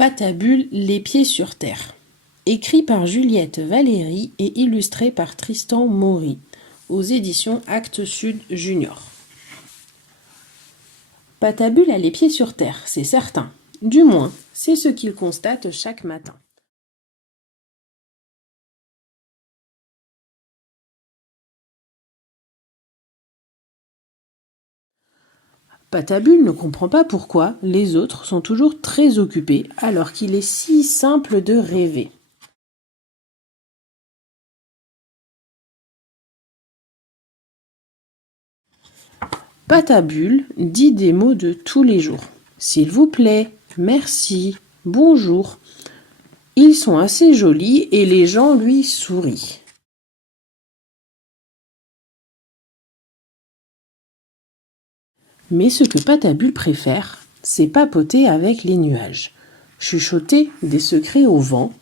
Patabule, les pieds sur terre. Écrit par Juliette Valéry et illustré par Tristan Maury, aux éditions Actes Sud Junior. Patabule a les pieds sur terre, c'est certain. Du moins, c'est ce qu'il constate chaque matin. Patabule ne comprend pas pourquoi les autres sont toujours très occupés alors qu'il est si simple de rêver. Patabule dit des mots de tous les jours. S'il vous plaît, merci, bonjour. Ils sont assez jolis et les gens lui sourient. Mais ce que Patabule préfère, c'est papoter avec les nuages, chuchoter des secrets au vent,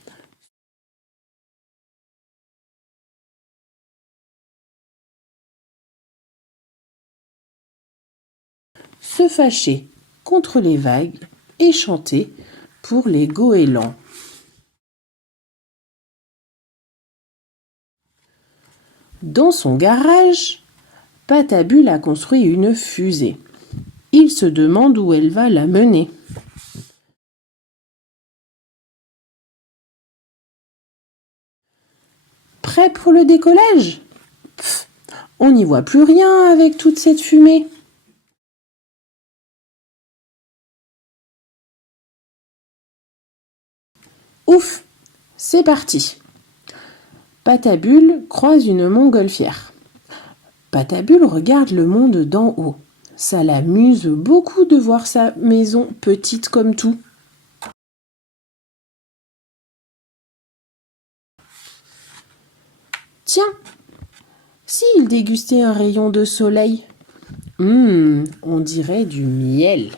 se fâcher contre les vagues et chanter pour les goélands. Dans son garage, Patabule a construit une fusée. Il se demande où elle va la mener. Prêt pour le décollage ? Pff, on n'y voit plus rien avec toute cette fumée. Ouf, c'est parti. Patabule croise une montgolfière. Patabule regarde le monde d'en haut. Ça l'amuse beaucoup de voir sa maison petite comme tout. Tiens, s'il dégustait un rayon de soleil, on dirait du miel.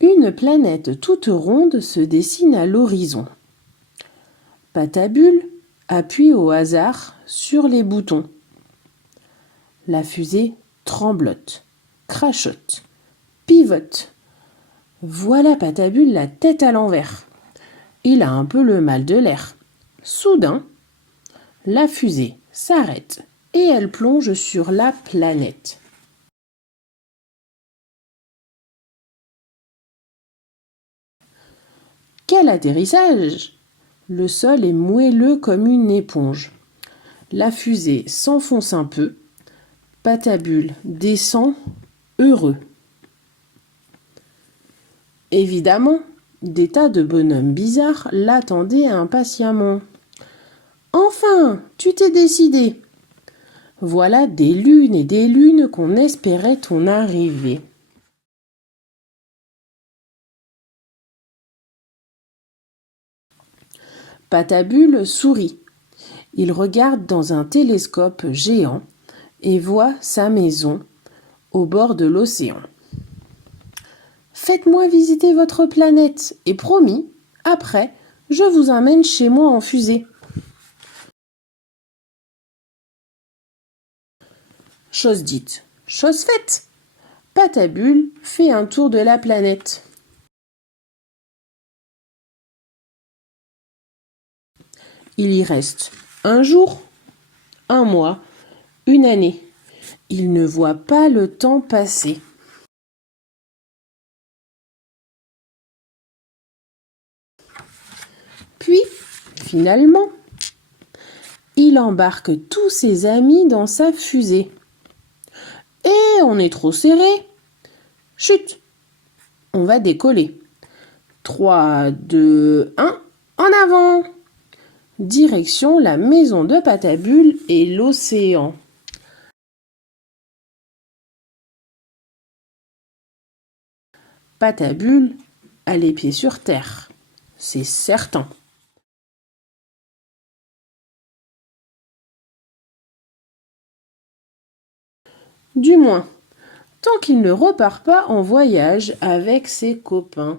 Une planète toute ronde se dessine à l'horizon. Patabule appuie au hasard sur les boutons. La fusée tremblote, crachote, pivote. Voilà Patabule la tête à l'envers. Il a un peu le mal de l'air. Soudain, la fusée s'arrête et elle plonge sur la planète. Quel atterrissage! Le sol est moelleux comme une éponge. La fusée s'enfonce un peu. Patabule descend, heureux. Évidemment, des tas de bonhommes bizarres l'attendaient impatiemment. « Enfin, tu t'es décidé !» Voilà des lunes et des lunes qu'on espérait ton arrivée. Patabule sourit. Il regarde dans un télescope géant et voit sa maison au bord de l'océan. Faites-moi visiter votre planète et promis, après, je vous emmène chez moi en fusée. Chose dite, chose faite. Patabule fait un tour de la planète. Il y reste un jour, un mois, une année. Il ne voit pas le temps passer. Puis, finalement, il embarque tous ses amis dans sa fusée. Et on est trop serré. Chut, on va décoller. 3, 2, 1, en avant! Direction la maison de Patabule et l'océan. Patabule a les pieds sur terre, c'est certain. Du moins, tant qu'il ne repart pas en voyage avec ses copains.